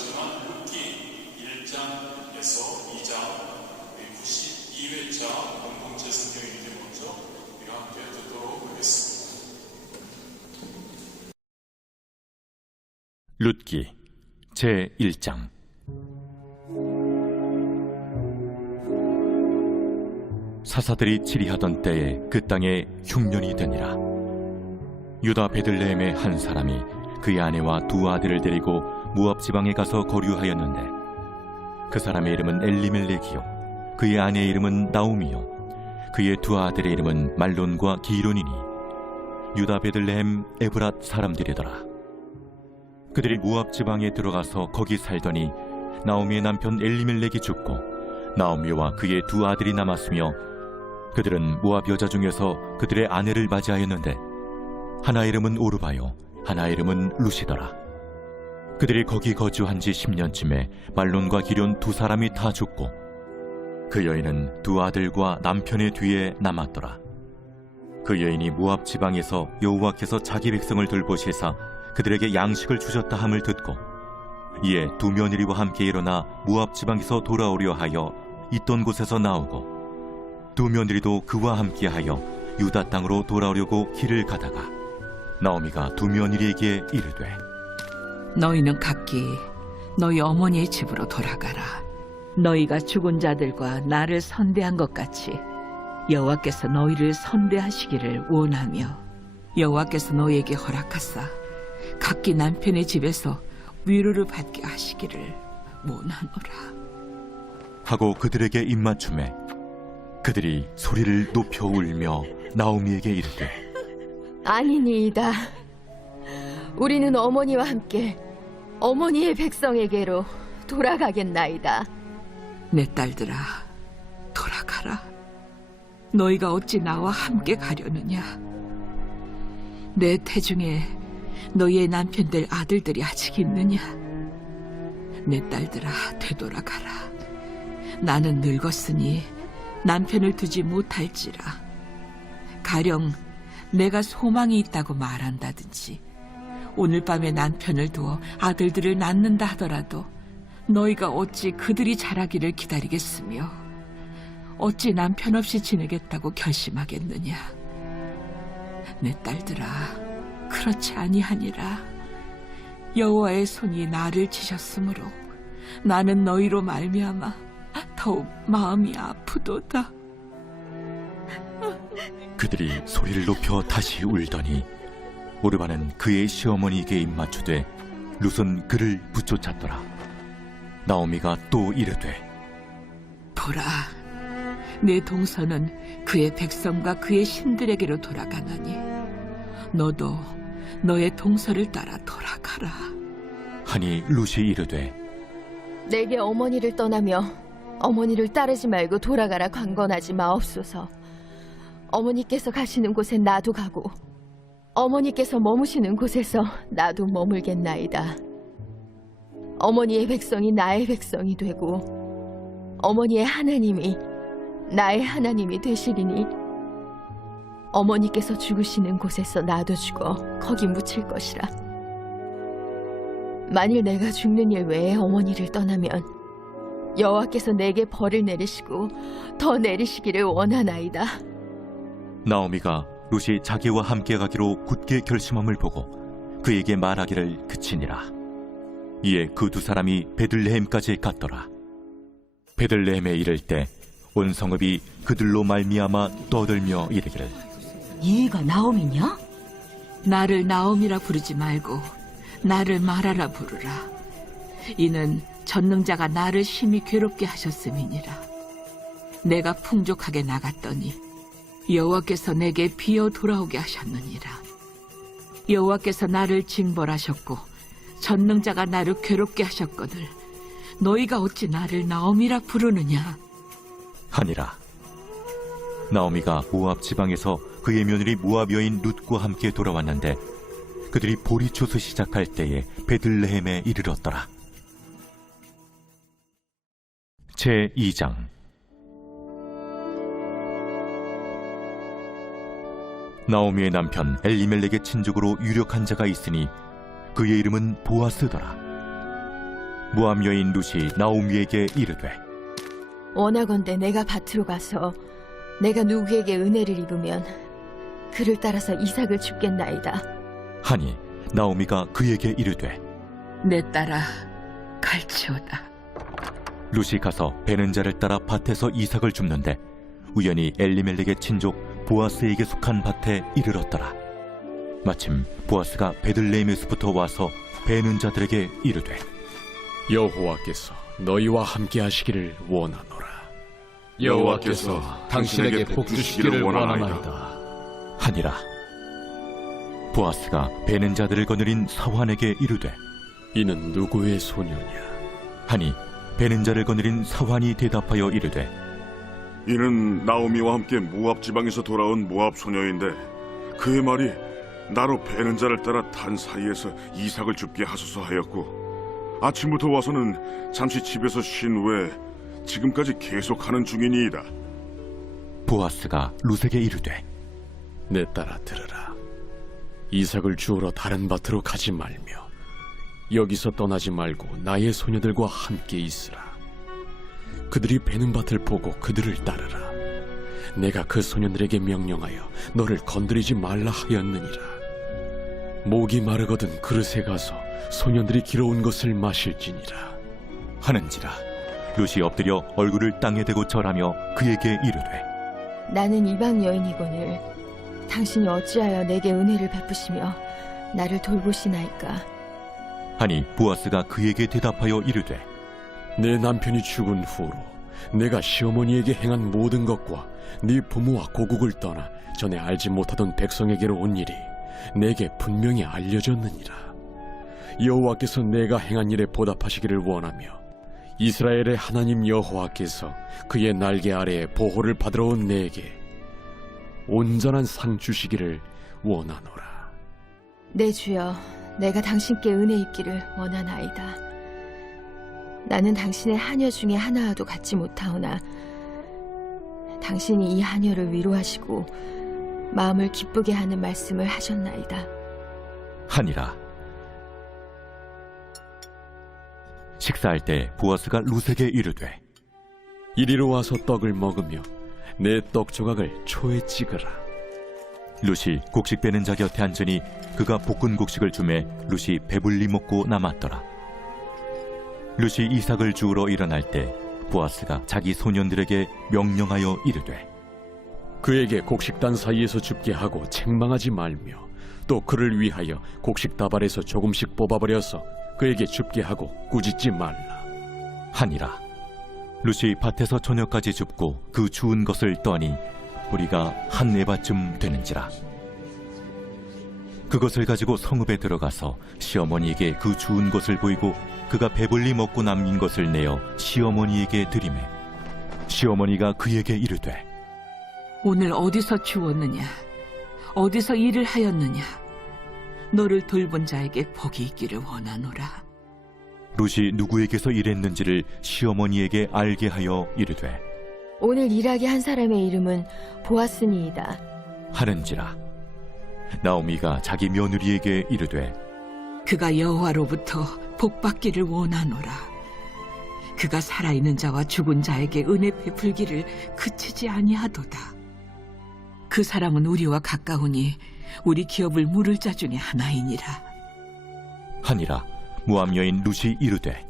마지막 룻기 1장에서 2장 92회차 공동체 성경인데 먼저 우리 함께 듣도록 하겠습니다. 룻기 제1장. 사사들이 치리하던 때에 그 땅에 흉년이 되니라. 유다 베들레헴의 한 사람이 그의 아내와 두 아들을 데리고 모압 지방에 가서 거류하였는데, 그 사람의 이름은 엘리멜렉이요 그의 아내의 이름은 나오미요 그의 두 아들의 이름은 말론과 기론이니 유다 베들레헴 에브랏 사람들이더라. 그들이 모압 지방에 들어가서 거기 살더니 나오미의 남편 엘리멜렉이 죽고 나오미와 그의 두 아들이 남았으며, 그들은 모압 여자 중에서 그들의 아내를 맞이하였는데 하나의 이름은 오르바요 하나의 이름은 룻이더라. 그들이 거기 거주한 지 10년쯤에 말론과 기론 두 사람이 다 죽고 그 여인은 두 아들과 남편의 뒤에 남았더라. 그 여인이 모압 지방에서 여호와께서 자기 백성을 돌보시사 그들에게 양식을 주셨다 함을 듣고 이에 두 며느리와 함께 일어나 모압 지방에서 돌아오려 하여 있던 곳에서 나오고, 두 며느리도 그와 함께하여 유다 땅으로 돌아오려고 길을 가다가 나오미가 두 며느리에게 이르되, 너희는 각기 너희 어머니의 집으로 돌아가라. 너희가 죽은 자들과 나를 선대한 것 같이 여호와께서 너희를 선대하시기를 원하며, 여호와께서 너희에게 허락하사 각기 남편의 집에서 위로를 받게 하시기를 원하노라 하고 그들에게 입맞춤에 그들이 소리를 높여 울며 나오미에게 이르되, 아니니이다. 우리는 어머니와 함께 어머니의 백성에게로 돌아가겠나이다. 내 딸들아, 돌아가라. 너희가 어찌 나와 함께 가려느냐? 내 태중에 너희의 남편들 아들들이 아직 있느냐? 내 딸들아, 되돌아가라. 나는 늙었으니 남편을 두지 못할지라. 가령 내가 소망이 있다고 말한다든지 오늘 밤에 남편을 두어 아들들을 낳는다 하더라도 너희가 어찌 그들이 자라기를 기다리겠으며 어찌 남편 없이 지내겠다고 결심하겠느냐? 내 딸들아, 그렇지 아니하니라. 여호와의 손이 나를 치셨으므로 나는 너희로 말미암아 더욱 마음이 아프도다. 그들이 소리를 높여 다시 울더니 오르바는 그의 시어머니에게 입맞추되 룻은 그를 붙쫓았더라. 나오미가 또 이르되, 보라, 내 동서는 그의 백성과 그의 신들에게로 돌아가나니 너도 너의 동서를 따라 돌아가라. 하니 룻이 이르되, 내게 어머니를 떠나며 어머니를 따르지 말고 돌아가라 강건하지 마옵소서. 어머니께서 가시는 곳에 나도 가고 어머니께서 머무시는 곳에서 나도 머물겠나이다. 어머니의 백성이 나의 백성이 되고 어머니의 하나님이 나의 하나님이 되시리니 어머니께서 죽으시는 곳에서 나도 죽어 거기 묻힐 것이라. 만일 내가 죽는 일 외에 어머니를 떠나면 여호와께서 내게 벌을 내리시고 더 내리시기를 원하나이다. 나오미가 룻이 자기와 함께 가기로 굳게 결심함을 보고 그에게 말하기를 그치니라. 이에 그 두 사람이 베들레헴까지 갔더라. 베들레헴에 이를 때 온 성읍이 그들로 말미암아 떠들며 이르기를, 얘가 나오미냐? 나를 나옴이라 부르지 말고 나를 마라라 부르라. 이는 전능자가 나를 심히 괴롭게 하셨음이니라. 내가 풍족하게 나갔더니 여호와께서 내게 비어 돌아오게 하셨느니라. 여호와께서 나를 징벌하셨고 전능자가 나를 괴롭게 하셨거늘 너희가 어찌 나를 나옴이라 부르느냐? 하니라. 나오미가 모압 지방에서 그의 며느리 모압 여인 룻과 함께 돌아왔는데 그들이 보리초소 시작할 때에 베들레헴에 이르렀더라. 제2장. 나오미의 남편 엘리멜렉의 친족으로 유력한 자가 있으니 그의 이름은 보아스더라. 모압 여인 룻이 나오미에게 이르되 원하건대 내가 밭으로 가서 내가 누구에게 은혜를 입으면 그를 따라서 이삭을 줍겠나이다. 하니 나오미가 그에게 이르되 내 딸아 갈치오다. 룻이 가서 베는 자를 따라 밭에서 이삭을 줍는데 우연히 엘리멜렉의 친족 보아스에게 속한 밭에 이르렀더라. 마침 보아스가 베들레헴에서부터 와서 베는 자들에게 이르되 여호와께서 너희와 함께 하시기를 원하노라. 여호와께서 당신에게 복 주시기를 원하나이다. 하니라. 보아스가 베는 자들을 거느린 사환에게 이르되 이는 누구의 소녀냐? 하니 베는 자를 거느린 사환이 대답하여 이르되 이는 나오미와 함께 모압 지방에서 돌아온 모압 소녀인데 그의 말이 나로 베는 자를 따라 탄 사이에서 이삭을 줍게 하소서 하였고 아침부터 와서는 잠시 집에서 쉰 후에 지금까지 계속하는 중이니이다. 보아스가 룻에게 이르되 내 딸아 들으라. 이삭을 주우러 다른 밭으로 가지 말며 여기서 떠나지 말고 나의 소녀들과 함께 있으라. 그들이 베는 밭을 보고 그들을 따르라. 내가 그 소년들에게 명령하여 너를 건드리지 말라 하였느니라. 목이 마르거든 그릇에 가서 소년들이 길어온 것을 마실지니라. 하는지라. 룻이 엎드려 얼굴을 땅에 대고 절하며 그에게 이르되 나는 이방 여인이거늘 당신이 어찌하여 내게 은혜를 베푸시며 나를 돌보시나이까. 하니 보아스가 그에게 대답하여 이르되 내 남편이 죽은 후로 내가 시어머니에게 행한 모든 것과 네 부모와 고국을 떠나 전에 알지 못하던 백성에게로 온 일이 내게 분명히 알려졌느니라. 여호와께서 내가 행한 일에 보답하시기를 원하며 이스라엘의 하나님 여호와께서 그의 날개 아래에 보호를 받으러 온 내게 온전한 상 주시기를 원하노라. 내 주여, 내가 당신께 은혜 입기를 원하나이다. 나는 당신의 하녀 중에 하나와도 같지 못하오나 당신이 이 하녀를 위로하시고 마음을 기쁘게 하는 말씀을 하셨나이다. 하니라. 식사할 때 보아스가 룻에게 이르되 이리로 와서 떡을 먹으며 내 떡 조각을 초에 찍으라. 룻이 곡식 빼는 자 곁에 앉으니 그가 볶은 곡식을 주매 룻이 배불리 먹고 남았더라. 룻이 이삭을 주우러 일어날 때 보아스가 자기 소년들에게 명령하여 이르되 그에게 곡식단 사이에서 줍게 하고 책망하지 말며 또 그를 위하여 곡식 다발에서 조금씩 뽑아버려서 그에게 줍게 하고 꾸짖지 말라. 하니라. 룻이 밭에서 저녁까지 줍고 그 주운 것을 떠니 우리가 한 에바쯤 되는지라. 그것을 가지고 성읍에 들어가서 시어머니에게 그 주운 것을 보이고 그가 배불리 먹고 남긴 것을 내어 시어머니에게 드리매 시어머니가 그에게 이르되 오늘 어디서 주웠느냐? 어디서 일을 하였느냐? 너를 돌본 자에게 복이 있기를 원하노라. 룻이 누구에게서 일했는지를 시어머니에게 알게 하여 이르되 오늘 일하게 한 사람의 이름은 보아스니이다. 하는지라. 나오미가 자기 며느리에게 이르되 그가 여호와로부터 복받기를 원하노라. 그가 살아있는 자와 죽은 자에게 은혜 베풀기를 그치지 아니하도다. 그 사람은 우리와 가까우니 우리 기업을 물을 자 중에 하나이니라. 하니라. 모압 여인 룻이 이르되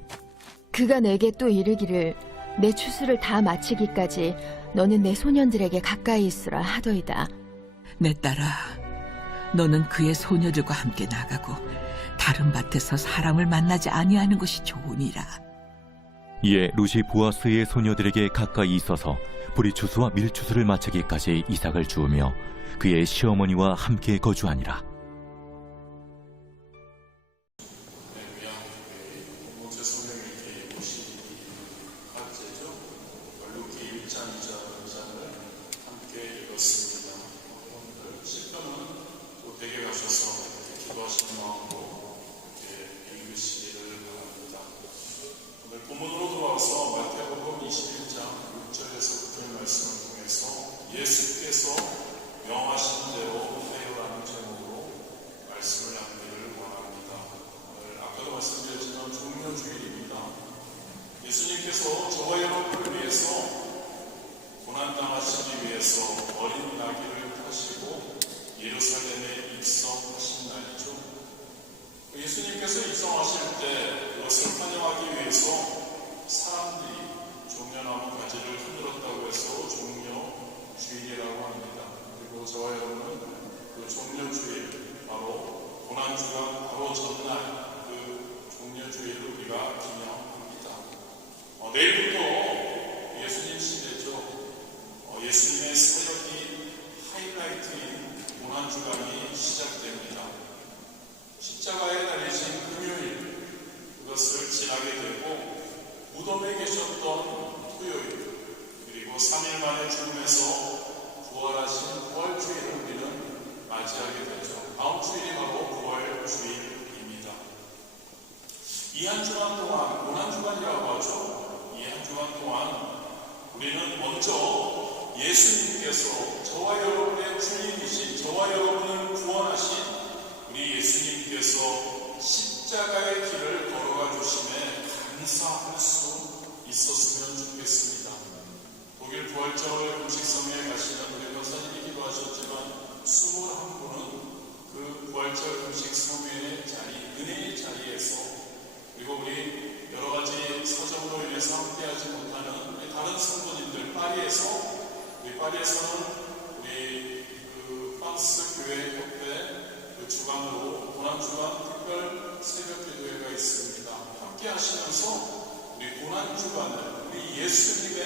그가 내게 또 이르기를 내 추수를 다 마치기까지 너는 내 소년들에게 가까이 있으라 하더이다. 내 딸아, 너는 그의 소녀들과 함께 나가고 다른 밭에서 사람을 만나지 아니하는 것이 좋으니라. 이에 룻이 보아스의 소녀들에게 가까이 있어서 보리추수와 밀추수를 마치기까지 이삭을 주우며 그의 시어머니와 함께 거주하니라. 본문으로 돌아와서 마태복음 21장 6절에서 9절 말씀을 통해서 예수께서 명하신 대로 하여라는 제목으로 말씀을 나누기를 원합니다. 오늘 아까도 말씀드렸지만 종료주일입니다. 예수님께서 저와 여러분을 위해서 고난당하시기 위해서 어린 나귀를 타시고 예루살렘에 입성하신 날이죠. 예수님께서 입성하실 때 그것을 환영하기 위해서 사람들이 종려나무 가지를 흔들었다고 해서 종려주일이라고 합니다. 그리고 저와 여러분은 그 종려주일, 바로 고난주간 바로 전날 그 종려주일을 우리가 기념합니다. 내일부터 예수님 시대죠. 예수님의 사역이 하이라이트인 고난주간이 시작됩니다. 십자가에 달리신 금요일, 그것을 지나게 되고 무덤에 계셨던 토요일, 그리고 3일 만에 죽음에서 부활하신 부활주일을 우리는 맞이하게 되죠. 다음 주일이 바로 부활주일입니다. 이 한 주간 동안, 고난주간이라고 하죠. 이 한 주간 동안 우리는 먼저 예수님께서 저와 여러분의 주님이신, 저와 여러분을 구원하신 우리 예수님께서 십자가의 길을 걸어가 주심에 감사할 수 있었으면 좋겠습니다. 독일 부활절 음식성에 가시는 우리 변사님이 기도하셨지만 21분은 그 부활절 음식 성회의 자리, 은혜의 자리에서, 그리고 우리 여러 가지 사정으로 인해서 함께하지 못하는 우리 다른 성도님들, 파리에서는 우리 그 프랑스 교회 협회 그 주관으로 고난주간 특별 새벽 기도회가 있습니다. 함께 하시면서 우리 고난주간을, 우리 예수님의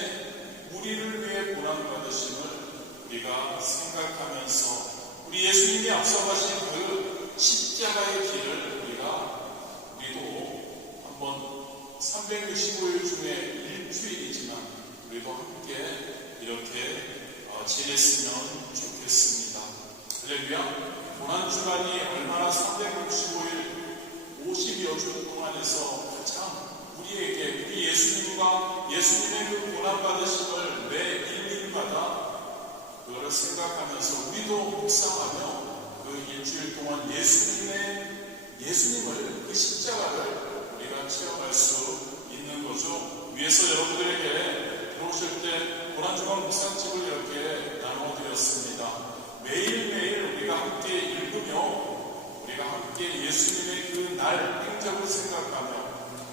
우리를 위해 고난받으심을 우리가 생각하면서 우리 예수님이 앞서가신 그 십자가의 길을 우리도 한번 365일 중에 일주일이지만 우리도 함께 이렇게 지냈으면 좋겠습니다. 할렐루야. 고난주간이 얼마나 365일 50여 주 동안에서 가장 우리에게, 우리 예수님과 예수님의 그 고난받으심을 매 일일마다 그거를 생각하면서 우리도 묵상하며 그 일주일 동안 예수님을, 그 십자가를 우리가 체험할 수 있는 거죠. 위에서 여러분들에게 들어오실 때 고난주간 묵상집을 이렇게 나눠드렸습니다. 매일매일 우리가 함께 읽으며 우리가 함께 예수님의 그 날 행적을 생각하며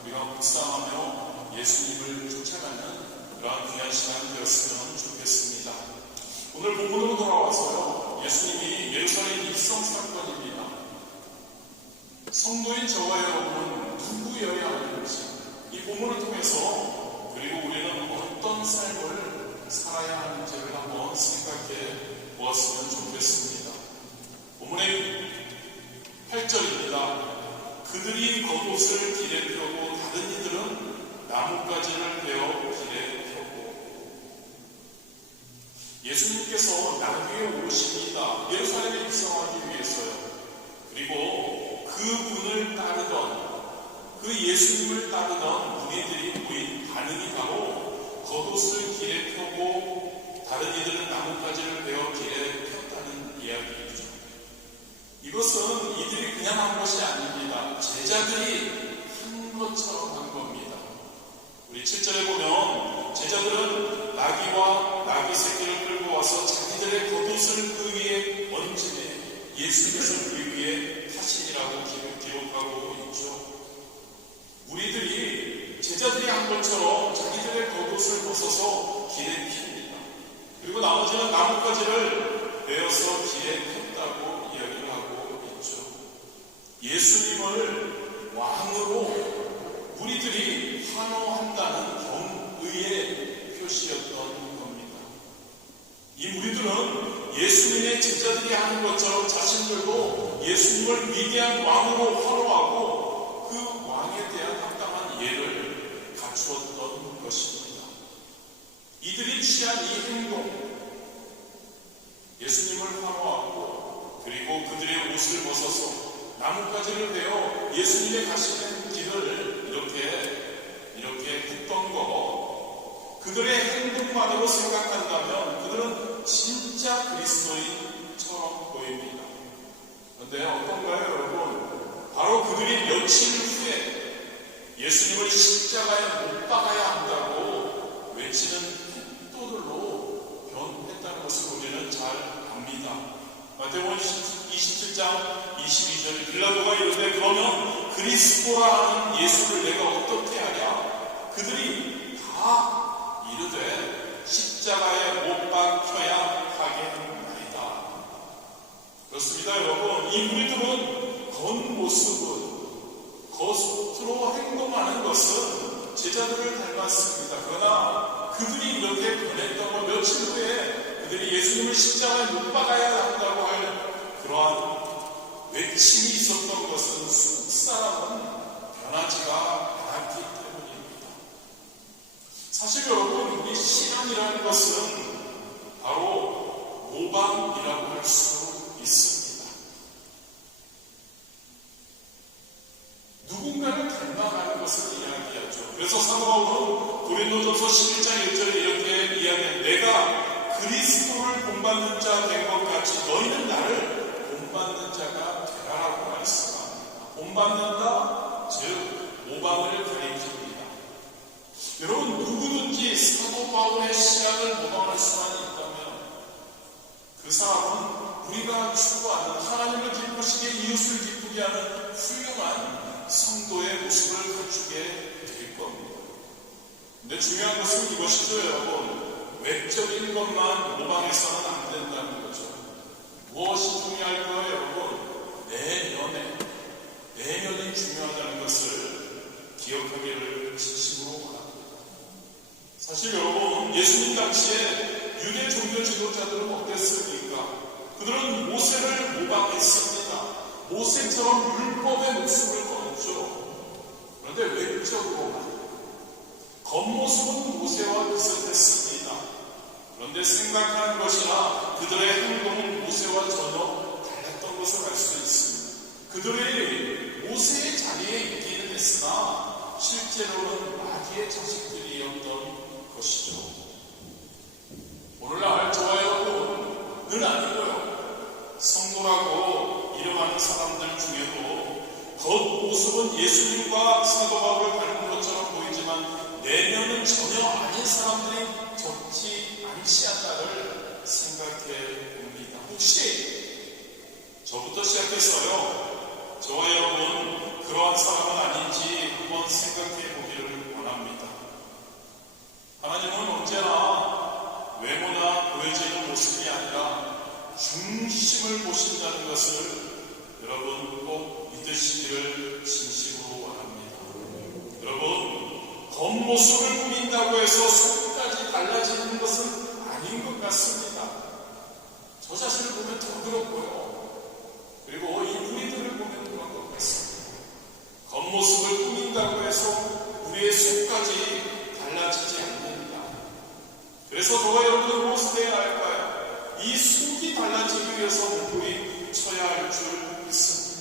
우리가 묵상하며 예수님을 쫓아가는 그러한 귀한 시간이 되었으면 좋겠습니다. 오늘 본문으로 돌아와서요, 예수님이 예루살렘 입성 사건입니다. 성도인 저와 여러분은 누구여야 하는지 이 본문을 통해서, 그리고 우리는 어떤 삶을 살아야 하는지를 한번 생각해 보았으면 좋겠습니다. 본문의 8절입니다. 그들이 겉옷을 길에 펴고 다른 이들은 나뭇가지를 베어 길에 펴고. 예수님께서 나귀에 오르십니다. 예루살렘에 입성하기 위해서요. 그리고 그분을 따르던, 그 예수님을 따르던 무리들이 보인 반응이 바로 겉옷을 길에 펴고 다른 이들은 나뭇가지를 베어 길에 폈다는 이야기이죠. 이것은 이들이 그냥 한 것이 아닙니다. 제자들이 한 것처럼 한 겁니다. 우리 7절에 보면 제자들은 나귀와 나귀 새끼를 끌고 와서 자기들의 겉옷을 그 위에 얹으며 예수께서 그 위에 타신이라고 기록하고 있죠. 우리들이 제자들이 한 것처럼 자기들의 겉옷을 벗어서 길에 핍니다. 그리고 나머지는 나뭇가지를 베어서 길에 폈다고 이야기를 하고 있죠. 예수님을 왕으로 우리들이 환호한다는 경의의 표시였던 겁니다. 이 무리들은 예수님의 제자들이 하는 것처럼 자신들도 예수님을 위대한 왕으로 환호하고 그 왕에 대한 합당한 예를 갖추었던 것입니다. 이들이 취한 이 행동, 예수님을 환호하고 그리고 그들의 옷을 벗어서 나뭇가지를 베어 예수님의 가시는 길을 이렇게 했던 거, 그들의 행동만으로 생각한다면 그들은 진짜 그리스도인처럼 보입니다. 그런데 어떤가요, 여러분? 바로 그들이 며칠 후에 예수님을 십자가에 못 박아야 한다고 외치는 핵도들로 변했다는 것을 우리는 잘 압니다. 마태복음 27장 22절 빌라도가 이르되 그러면 그리스도라 하는 예수를 내가 어떻게 하랴? 그들이 다 이르되 십자가에 못 박혀야 하겠나이다. 그렇습니다, 여러분. 이 무리들은 겉모습은 겉으로 행동하는 것은 제자들을 닮았습니다. 그러나 그들이 이렇게 변했다고 며칠 후에 그들이 예수님을 십자가에 못 박아야 한다고 할 그러한 외침이 있었던 것은 쑥사람은 변하지가 않았기 때문입니다. 사실 여러분, 우리 신앙이라는 것은 바로 모방이라고 할 수 있습니다. 누군가를 닮아가는 것을 이야기하죠. 그래서 사도 바울은 고린도전서 11장 1절에 이렇게 이야기해 내가 그리스도를 본받는 자 된 것 같이 너희는 나를 본받는 자가 되라라고 말씀합니다. 본받는다, 즉 모방을 가리킵니다. 여러분, 누구든지 사도 바울의 신앙을 모방할 수만 있다면 그 사람은 우리가 추구하는 하나님을 기쁘시게 이웃을 기쁘게 하는 훌륭한 성도의 모습을 갖추게 될 겁니다. 근데 중요한 것은 이것이죠, 여러분. 외적인 것만 모방해서는 안 된다는 거죠. 무엇이 중요할 거예요, 여러분? 내면이 중요하다는 것을 기억하기를 진심으로 바랍니다. 사실 여러분, 예수님 당시에 유대 종교 지도자들은 어땠습니까? 그들은 모세를 모방했습니다. 모세처럼 율법의 목숨을 걸었죠. 그런데 외적으로만, 겉모습은 모세와 비슷했습니다. 그런데 생각하는 것이나 그들의 행동은 모세와 전혀 달랐던 것을 알 수 있습니다. 그들이 모세의 자리에 있기는 했으나 실제로는 마귀의 자식들이었던 것이죠. 오늘날 저와 여러분은 아니고요. 성도라고 이름하는 사람들 중에도 겉모습은 예수님과 사도 바울을 닮은 것처럼 보이지만 내면은 전혀 아닌 사람들이 적지 않지 않나를 생각해 봅니다. 혹시 저부터 시작해서요, 저와 여러분 그러한 사람은 아닌지 한번 생각해 보기를 원합니다. 하나님은 언제나 외모나 보여지는 모습이 아니라 중심을 보신다는 것을 여러분 꼭 믿으시기를 진심으로 원합니다. 여러분, 겉모습을 꾸민다고 해서 속까지 달라지는 것은 아닌 것 같습니다. 저 자신을 보면 더 그렇고요. 그리고 이 무리들을 보면 그런 것 같습니다. 겉모습을 꾸민다고 해서 우리의 속까지 달라지지 않는다. 그래서 저와 여러분은 무엇을 해야 할까요? 이 속이 달라지기 위해서 목도리 쳐야 할 줄 믿습니다.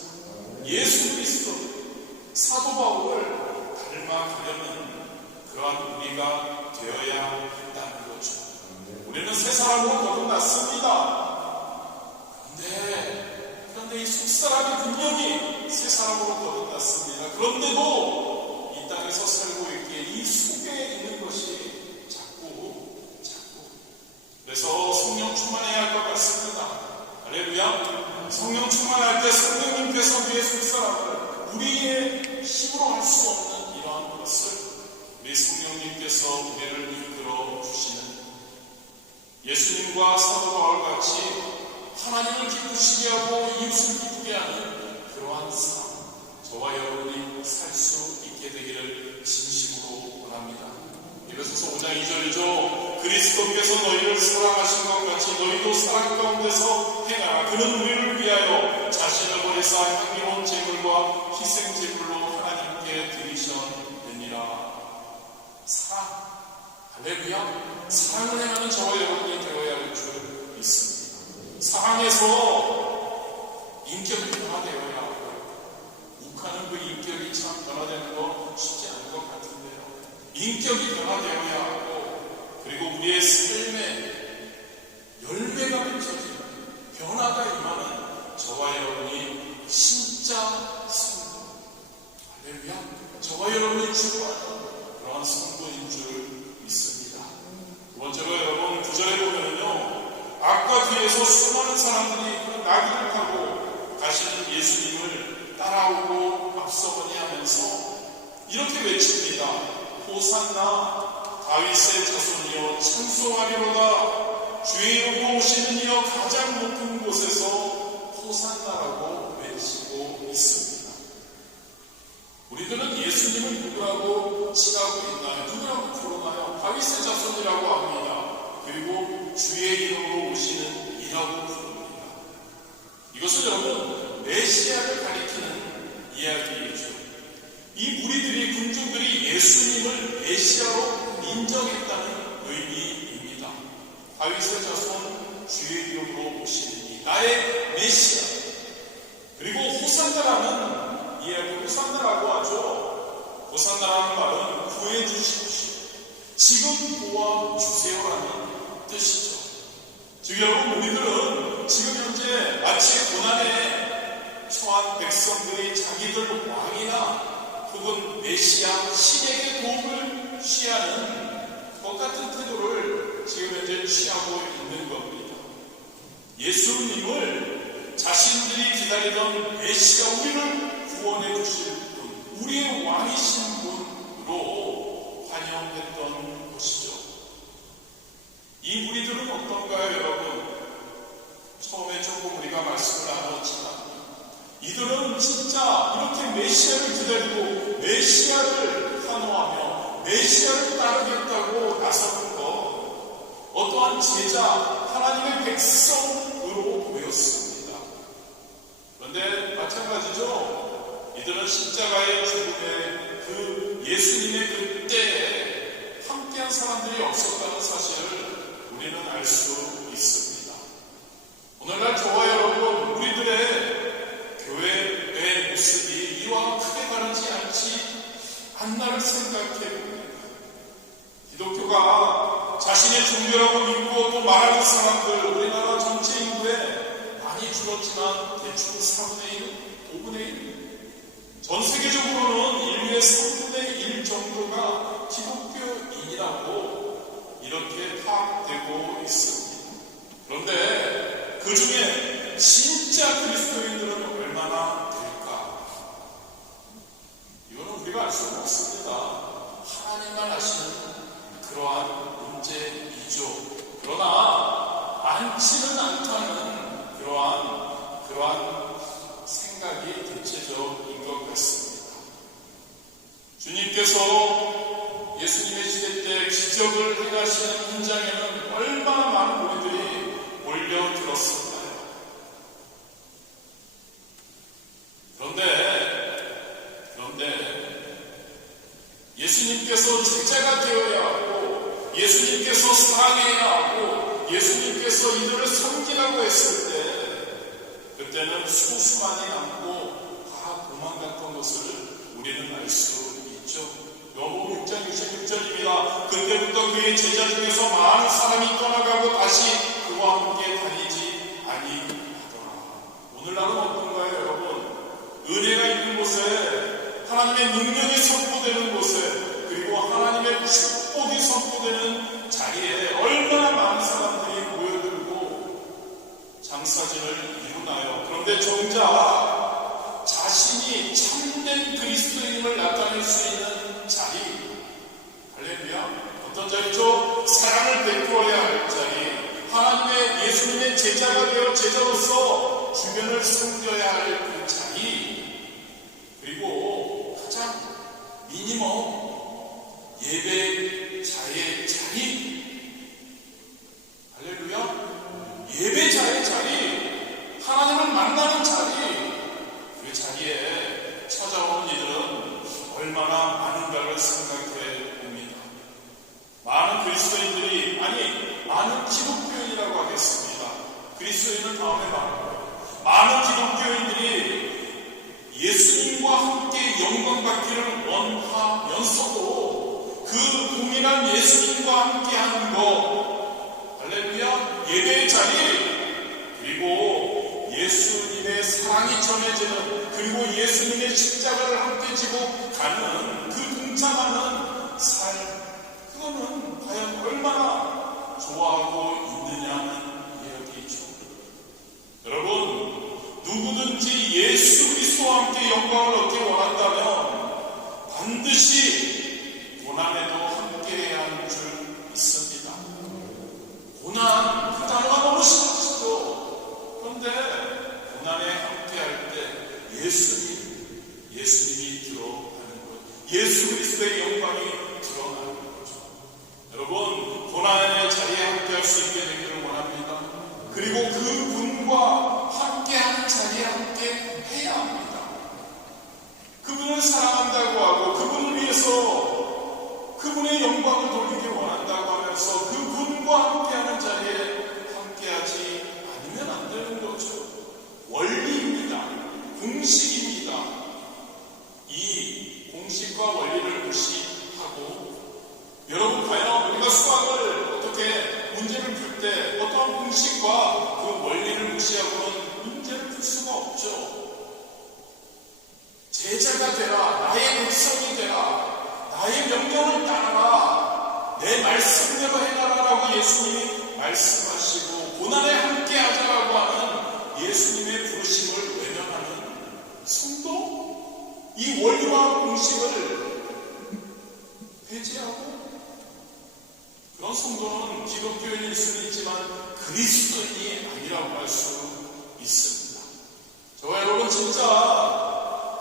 예수 그리스도, 사도 바울을 닮아가려면 그러한 우리가 되어야 한다는 거죠. 우리는 새 사람으로 거듭났습니다. 그런데 이 속사람이 분명히 새 사람으로 거듭났습니다. 그런데도 이 땅에서 살고 있기에 이 속에 있는 것이 자꾸 그래서 성령 충만해야 할 것 같습니다. 할렐루야. 성령 충만할 때 성령님께서 우리의 속사람을 우리의 힘으로 할 수 없는 이러한 것을 우리 성령님께서 우리를 이끌어 주시는 예수님과 사도 바울 같이 하나님을 기쁘시게 하고 이웃을 기쁘게 하는 그러한 삶, 저와 여러분이 살 수 있게 되기를 진심으로 원합니다. 에베소서 5장 2절이죠. 그리스도께서 너희를 사랑하신 것 같이 너희도 사랑 가운데서 행하라. 그는 우리를 위하여 자신을 버리사 향기로운 제물과 희생 제물로 하나님께 드리셨느니라. 사랑, 할렐루야. 사랑을 행하는 저와 여러분이 되어야 할 줄 믿습니다. 사랑에서 인격이 변화되어야 하고, 욱하는 그 인격이 참 변화되는 거 쉽지 않은 것 같은데요. 인격이 변화되어야 하고, 그리고 우리의 삶에 열매가 맺혀지는 변화가 임하는 저와 여러분이 진짜 성도, 할렐루야. 저와 여러분이 추구하는 그러한 성도인 줄 믿습니다. 예수님을 따라오고 앞서거니 하면서 이렇게 외칩니다. 호산나 다윗의 자손이여 찬송하리로다. 주의 이름으로 오시는 이여 가장 높은 곳에서 호산나라고 외치고 있습니다. 우리들은 예수님을 누구라고 칭하고 있나요? 누구라고 부르나요? 다윗의 자손이라고 합니다. 그리고 주의 이름으로 오시는 이라고 부릅니다. 이것은 여러분 메시아를 가리키는 이야기이죠. 이 무리들이 군중들이 예수님을 메시아로 인정했다는 의미입니다. 다윗의 자손 주의 이름으로 오시니 나의 메시아. 그리고 호산나라는 이야기, 호산나라고 하죠. 호산나라는 말은 구해 주십시오. 지금 도와주세요라는 뜻이죠. 즉 여러분 우리들은 지금 현재 마치 고난에 처한 백성들이 자기들 왕이나 혹은 메시아 신에게 도움을 취하는 똑같은 태도를 지금 현재 취하고 있는 겁니다. 예수님을 자신들이 기다리던 메시아, 우리를 구원해 주실 분, 우리의 왕이신 분으로 환영했던 것이죠. 이 무리들은 어떤가요, 여러분? 처음에 조금 우리가 말씀을 나눴지만 이들은 진짜 이렇게 메시아를 기다리고 메시아를 환호하며 메시아를 따르겠다고 나서는 것, 어떠한 제자, 하나님의 백성으로 보였습니다. 그런데 마찬가지죠. 이들은 십자가의 죽음에 그 예수님의 그때에 함께한 사람들이 없었다는 사실을 우리는 알 수 있습니다. 오늘날 저와 여러분, 우리들의 교회의 모습이 이와 크게 다르지 않나를 생각해 봅니다. 기독교가 자신의 종교라고 믿고 또 말하는 사람들, 우리나라 전체 인구에 많이 줄었지만 대충 3분의 1, 5분의 1, 전 세계적으로는 인류의 3분의 1 정도가 기독교인이라고 이렇게 파악되고 있습니다. 그런데 그 중에 진짜 그리스도인들은 얼마나 될까? 이거는 우리가 알 수가 없습니다. 하나님만 아시는 그러한 문제이죠. 그러나 많지는 않다는 그러한 생각이 대체적인 것 같습니다. 주님께서 예수님의 시대 때 기적을 행하시는 현장에는 얼마나 많은 우리들이 몰려들었을까요? 그런데 예수님께서 제자가 되어야 하고 예수님께서 사랑해야 하고 예수님께서 이들을 섬기라고 했을 때 그때는 소수만이 남고 다 도망갔던 것을 우리는 알 수 있죠. 요한복음 6장 66절입니다. 그때부터 그의 제자 중에서 많은 사람이 떠나가고 다시 그와 함께 다니지 아니하더라. 오늘날은 어떤가요, 여러분? 은혜가 있는 곳에, 하나님의 능력이 선포되는 곳에, 그리고 하나님의 축복이 선포되는 자리에 얼마나 많은 사람들이 모여들고 장사진을 이루나요? 그런데 정작 자신이 참된 그리스도인임을 나타낼 수 있는 자리, 할렐루야, 어떤 자리죠? 사랑을 베풀어야 할 자리, 하나님의 예수님의 제자가 되어 제자로서 주변을 섬겨야 할 그 자리, 그리고 가장 미니멈 예배자의 자리, 할렐루야, 예배자의 자리, 하나님을 만나는 자리, 그 자리에 찾아온 이들은 얼마나 많은가를 생각해 봅니다. 많은 그리스도인들이, 아니 많은 기독교인이라고 하겠습니다. 그리스도인은 다음에 말합니다. 많은 기독교인들이 예수님과 함께 영광받기를 원하면서도 그 동일한 예수님과 함께 하는 것, 할렐루야, 예배의 자리, 그리고 예수님의 사랑이 전해지는, 그리고 예수님의 십자가를 함께 지고 가는 그 동참하는 삶, 그거는 과연 얼마나 좋아하고 있느냐는 이야기죠. 여러분, 누구든지 예수 그리고 그분과 함께하는 자리에 함께 해야 합니다. 그분을 사랑한다고 하고 그분을 위해서 그분의 영광을 돌리기 원한다고 하면서 그분과 함께하는 자리에 함께하지 않으면 안 되는 거죠. 원리입니다. 공식입니다. 이 공식과 원리를 무시하고 여러분 과연 우리가 수학을 어떻게 문제를 풀 때 어떠한 공식과 그 원리를 무시하고는 문제를 풀 수가 없죠. 제자가 되라, 나의 백성이 되라, 나의 명령을 따라라, 내 말씀대로 해나가라고 예수님이 말씀하시고 고난에 함께하자라고 하는 예수님의 부르심을 외면하는 성도, 이 원리와 공식을 폐지하고 그런 성도는 기독교인일 수는 있지만 그리스도인이 아니라고 할 수 있습니다. 저와 여러분 진짜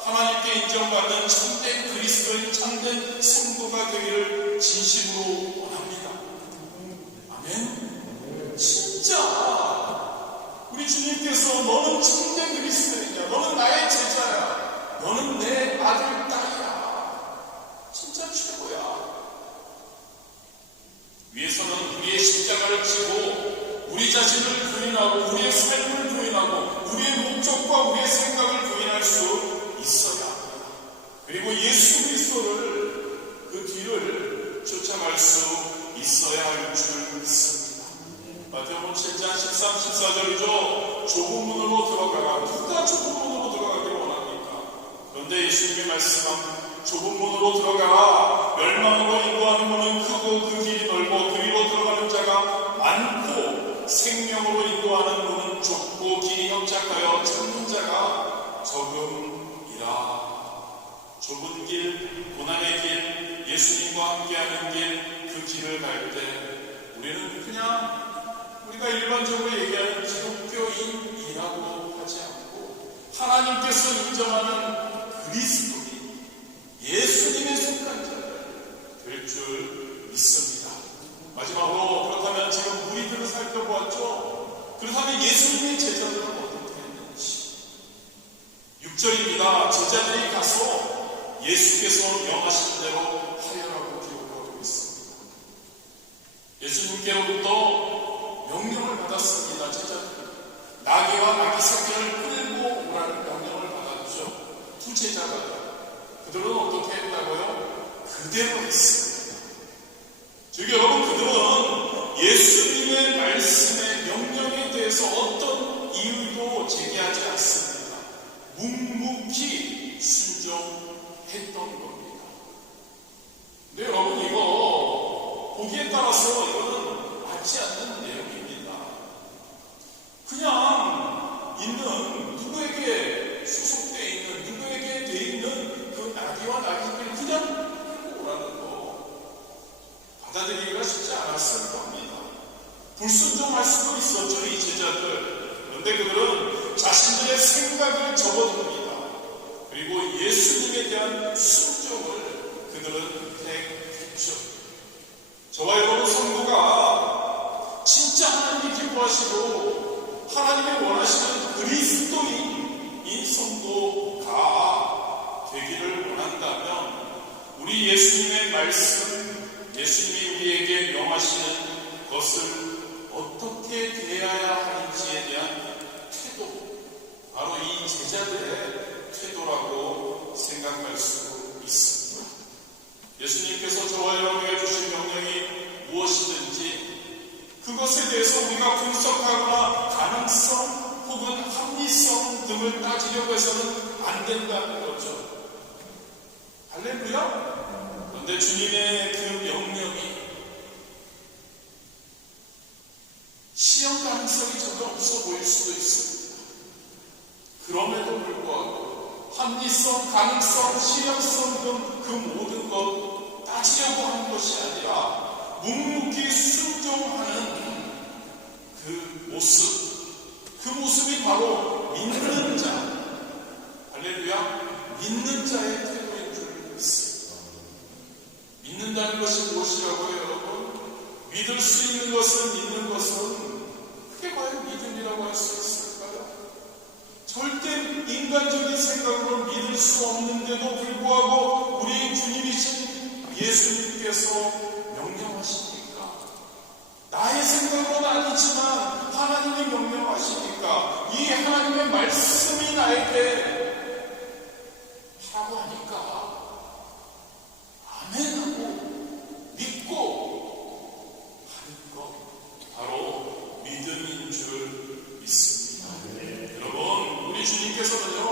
하나님께 인정받는 참된 그리스도인, 참된 성도가 되기를 진심으로 원합니다. 아멘. 진짜 우리 주님께서 너는 참된 그리스도인이야, 너는 나의 제자야, 너는 내 아들, 딸이야, 진짜 최고야. 위에서는 우리의 십자가를 지고 우리 자신을 부인하고 우리의 삶을 부인하고 우리의 목적과 우리의 생각을 부인할 수 있어야 합니다. 그리고 예수 그리스도를 그 뒤를 쫓아갈 수 있어야 할 줄 믿습니다. 마태복음 7장 13, 14절이죠. 좁은 문으로 들어가라. 누가 좁은 문으로 들어가기를 원합니까? 그런데 예수님이 말씀한 좁은 문으로 들어가라. 멸망으로 인도하는 문은 크고 그 길이 넓고 그리로 들어가는 자가 많고 생명으로 인도하는 문은 좁고 길이 협착하여 찾는 자가 적음이라. 좁은 길, 고난의 길, 예수님과 함께하는 길, 그 길을 갈 때 우리는 그냥 우리가 일반적으로 얘기하는 기독교인이라고 하지 않고 하나님께서 인정하는 그리스도인, 예수님의 속한 자들 될 줄 믿습니다. 마지막으로 그렇다면 지금 무리들을 살펴보았죠. 그렇다면 예수님의 제자들은 어떻게 했는지 6절입니다. 제자들이 가서 예수께서 명하신 대로 하여라고 기록하고 있습니다. 예수님께로부터 명령을 받았습니다. 제자들 나귀와 나귀 새끼를 끌고 오라는 명령을 받았죠. 두 제자가 그들은 어떻게 했다고요? 그대로 했습니다. 즉 여러분, 그들은 예수님의 말씀의 명령에 대해서 어떤 이유도 제기하지 않습니다. 묵묵히 순종했던 겁니다. 근데 여러분, 이거 보기에 따라서 이거는 맞지 않는 내용입니다. 그냥 있는 누구에게 소속되어 있는 누구에게 돼 있는 그 나귀와 나귀를 그냥 끌고 오라는 거 받아들이기가 쉽지 않았을 겁니다. 불순종할 수도 있었죠, 이 제자들. 그런데 그들은 자신들의 생각을 접어둡니다. 그리고 예수님에 대한 순종을 그들은 택했죠. 저와 여러분 성도가 진짜 하나님이 기뻐하시고 하나님이 원하시는 그리스도인인 성도가 되기를 원한다면 우리 예수님의 말씀, 예수님이 우리에게 명하시는 것을 어떻게 대해야 하는지에 대한 태도, 바로 이 제자들의 태도라고 생각할 수 있습니다. 예수님께서 저와 여러분에게 주신 명령이 무엇이든지 그것에 대해서 우리가 분석하거나 가능성 혹은 합리성 등을 따지려고 해서는 안 된다는 거죠. 할렐루야? 그런데 주님의 그 명령이 시험 가능성이 전혀 없어 보일 수도 있습니다. 그럼에도 불구하고 합리성, 가능성, 실현성 등 그 모든 것 따지려고 하는 것이 아니라 묵묵히 순종하는 그 모습이 바로 믿는 자, 할렐루야, 믿는 자의 태도인 줄 믿습니다. 믿는다는 것이 무엇이라고요, 여러분? 믿을 수 있는 것은, 믿는 것은 그게 과연 믿음이라고 할 수 있을까요? 절대 인간적인 생각으로 믿을 수 없는데도 불구하고 우리 주님이신 예수님께서 명령하십니까? 나의 생각으로는 아니지만 하나님이 명령하시니까 이 하나님의 말씀이 나에게 하라고 하니까 아멘하고 믿고 하는 것, 바로 믿음인 줄 믿습니다. 여러분, 우리 주님께서는요,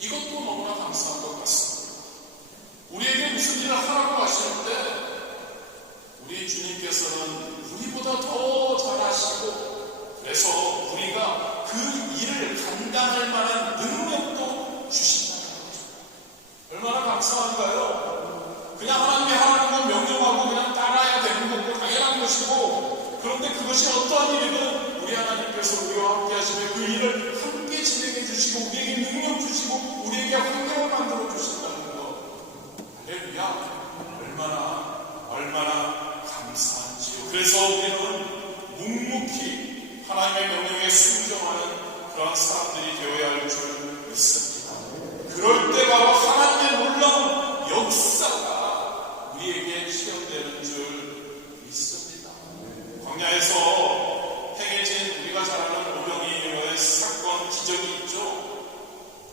이것도 너무나 감사한 것 같습니다. 우리에게 무슨 일을 하라고 하실 때 우리 주님께서는 우리보다 더 잘하시고, 그래서 우리가 그 일을 감당할 만한 능력도 주신다는 거죠. 얼마나 감사한가요? 그냥 하나님이 하라는 건 명령하고 그냥 따라야 되는 거고 당연한 것이고, 그런데 그것이 어떠한 일이든 우리 하나님께서 우리와 함께 하시며 그 일을 함께 진행해 주시고 우리에게 능력 주시고 우리에게 환경을 만들어 주신다는 것, 할렐루야. 얼마나 감사한지요. 그래서 우리는 묵묵히 하나님의 명령에 순종하는 그러한 사람들이 되어야 할 줄 믿습니다. 그럴 때 바로 하나님의 놀라운 역사가 우리에게 실현되는 줄 믿습니다. 광야에서 행해진 우리가 잘 아는 오병이어의 사건, 기적이 있죠.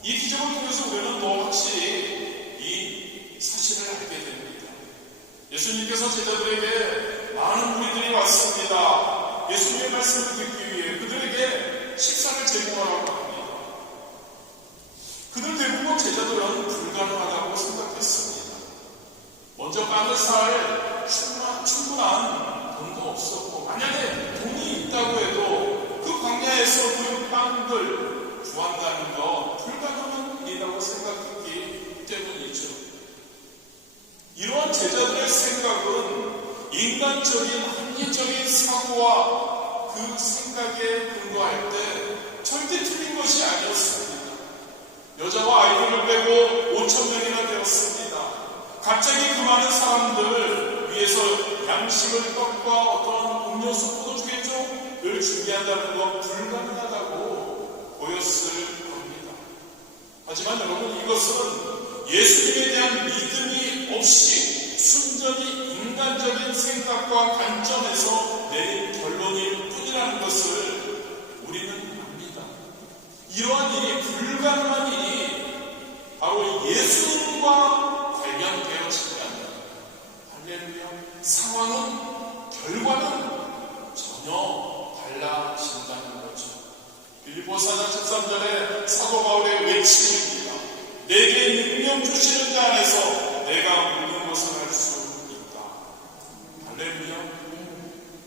이 기적을 통해서 우리는 더 확실히 이 사실을 알게 됩니다. 예수님께서 제자들에게 많은 무리들이 왔습니다. 예수님의 말씀을 듣기 위해 그들에게 식사를 제공하라고 합니다. 그들 대부분 제자들은 불가능하다고 생각했습니다. 먼저 빵을 살 충분한 돈도 없었고, 만약에 돈이 있다고 해도 그 광야에서 그 빵들 구한다는 건 불가능한 일이라고 생각했기 때문이죠. 이러한 제자들의 생각은 인간적인 합리적인 사고와 그 생각에 근거할 때 절대 틀린 것이 아니었습니다. 여자와 아이들을 빼고 5,000명이나 되었습니다. 갑자기 그 많은 사람들 위해서 양식을, 떡과 어떤 음료수, 포도주겠죠?를 준비한다는 건 불가능하다고 보였을 겁니다. 하지만 여러분, 이것은 예수님에 대한 믿음이 없이 순전히 인간적인 생각과 관점에서 내린 결론일 뿐이라는 것을 우리는 압니다. 이러한 일이, 불가능한 일이 바로 예수님과 관련되어지면, 할렐루야, 상황은, 결과는 전혀 달라진다는 거죠. 빌립보서 4장 13절에 사도 바울의 외침입니다. 내게 능력 주시는 자 안에서 내가 모든 것을 할 수 있다. 할렐루야.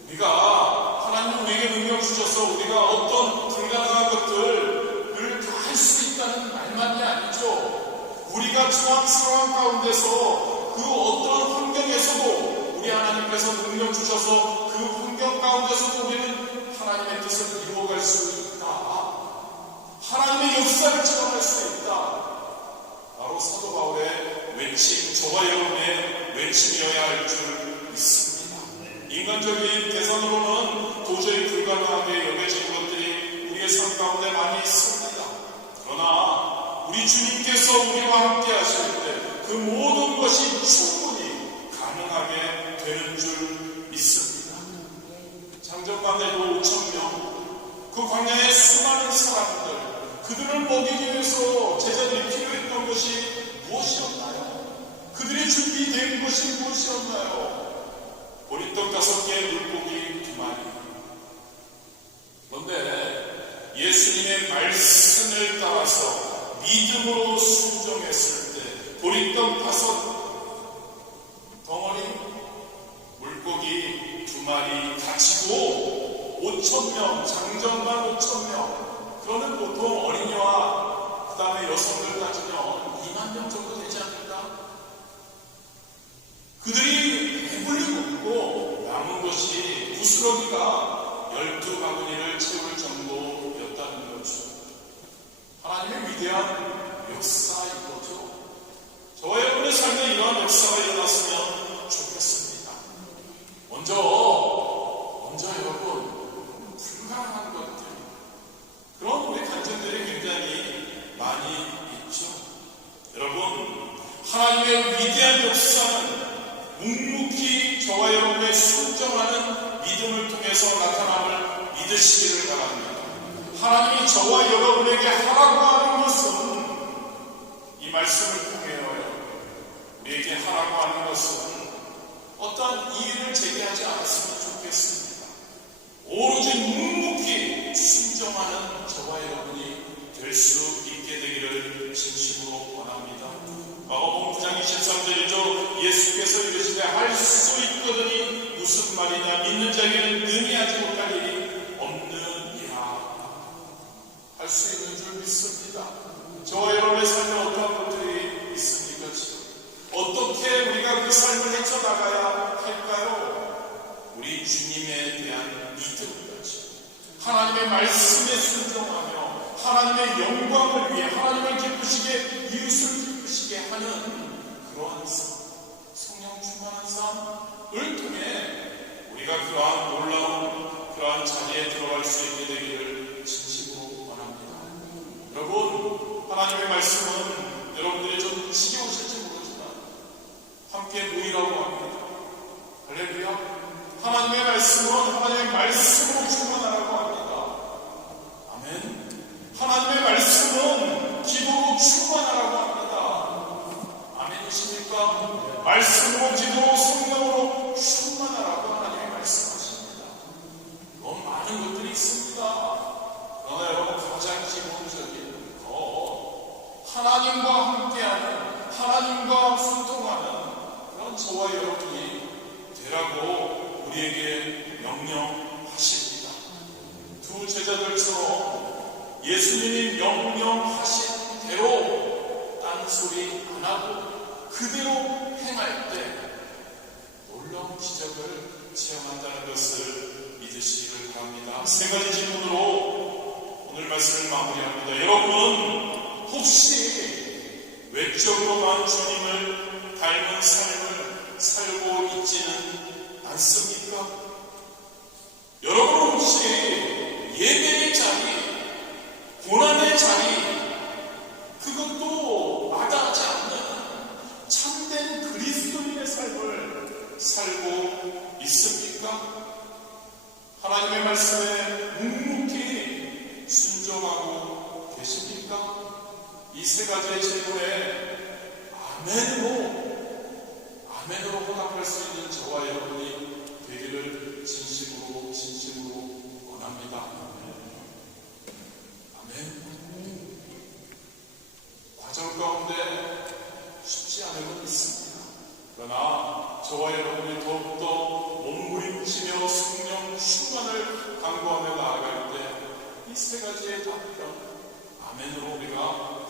우리가 하나님 우리에게 능력 주셔서 우리가 어떤 불가능한 것들을 다 할 수 있다는 말만이 아니죠. 우리가 처한 상황 가운데서 그 어떤 환경에서도 우리 하나님께서 능력 주셔서 그 환경 가운데서도 우리는 하나님의 뜻을 이루어갈 수 있다. 하나님의 역사를 체험할 수 있다. 바로 사도 바울의 외침, 저와 여러분의 외침이어야 할 줄 믿습니다. 인간적인 계산으로는 도저히 불가능하게 여겨지는 것들이 우리의 삶 가운데 많이 있습니다. 그러나 우리 주님께서 우리와 함께 하실 때 그 모든 것이 충분히 가능하게 되는 줄 믿습니다. 장정만에도 5,000명, 그 광야의 수많은 사람들, 그들을 먹이기 위해서 제자들이 필요했던 것이 무엇이었나요? 그들이 준비된 것이 무엇이었나요? 보리떡 5개, 물고기 2마리. 그런데 예수님의 말씀을 따라서 믿음으로 순종했을 때 보리떡 5덩어리, 물고기 2마리 가지고 5,000명, 장정만 5,000명, 그러면 보통 어린이와 그 다음에 여성들 따지면 2만 명 정도 되지 않을까? 그들이 배불리 먹고 남은 것이 부스러기가 12바구니를 채울 정도였다는 거죠. 하나님의 위대한 역사인 거죠. 저와 여러분의 삶에 이러한 역사가 일어났으면 좋겠습니다. 먼저 여러분, 묵묵히 저와 여러분의 순종하는 믿음을 통해서 나타남을 믿으시기를 바랍니다. 하나님이 저와 여러분에게 하라고 하는 것은 이 말씀을 통하여 우리에게 하라고 하는 것은 어떠한 이의를 제기하지 않았으면 좋겠습니다. 오로지 묵묵히 순종하는 저와 여러분이 될 수 있게 되기를 진심으로 원합니다. 마가복음 9장 23절이죠. 예수께서 이르시되 할 수 있거든이 무슨 말이냐 믿는 자에게는 능히 하지 못할 일이 없느니라. 할 수 있는 줄 믿습니다. 저와 여러분의 삶에 어떠한 것들이 있습니까? 지금 어떻게 우리가 그 삶을 헤쳐나가야 할까요? 우리 주님에 대한 믿음까지 하나님의 말씀에 순종하며 하나님의 영광을 위해 하나님을 기쁘시게 이웃을 기쁘시게 하는 그러한 삶, 성령 충만한 삶을 통해 우리가 그러한 놀라운 그러한 자리에 들어갈 수 있게 되기를 진심으로 원합니다. 여러분, 하나님의 말씀은 여러분들이 좀 지겨우실지 모르지만 함께 모이라고 합니다. 할렐루야. 하나님의 말씀은 하나님의 말씀으로 충만하라고 합니다. 아멘. 하나님의 말씀은 기도로 충만하라고 합니다. 아멘이십니까? 말씀으로 기도로 성령으로 충만하라고 하나님의 말씀하십니다. 너무 많은 것들이 있습니다. 그러나 여러분 가장 기본적인 하나님과 함께하는 하나님과 소통하는 그런 저와 여러분이 되라고 우리에게 명령하십니다. 두 제자들처럼 예수님이 명령하신 대로 딴소리 안 하고 그대로 행할 때 놀라운 기적을 체험한다는 것을 믿으시기를 바랍니다. 세 가지 질문으로 오늘 말씀을 마무리합니다. 여러분 혹시 외적으로만 주님을 닮은 삶을 살고 있지는 않습니까? 여러분 혹시 예배의 자리, 고난의 자리, 그것도 마다하지 않는 참된 그리스도인의 삶을 살고 있습니까? 하나님의 말씀에 묵묵히 순종하고 계십니까? 이 세 가지의 질문에 아멘으로 응답할 수 있는 저와 여러분이 되기를 진심으로 원합니다. 아멘. 과정 가운데 쉽지 않은 건 있습니다. 그러나 저와 여러분이 더욱더 몸부림치며 성령 충만을 강구하며 나아갈 때 이 세 가지의 답변 아멘으로 우리가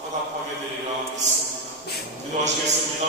화답하게 되리라 믿습니다. 기도하시겠습니다.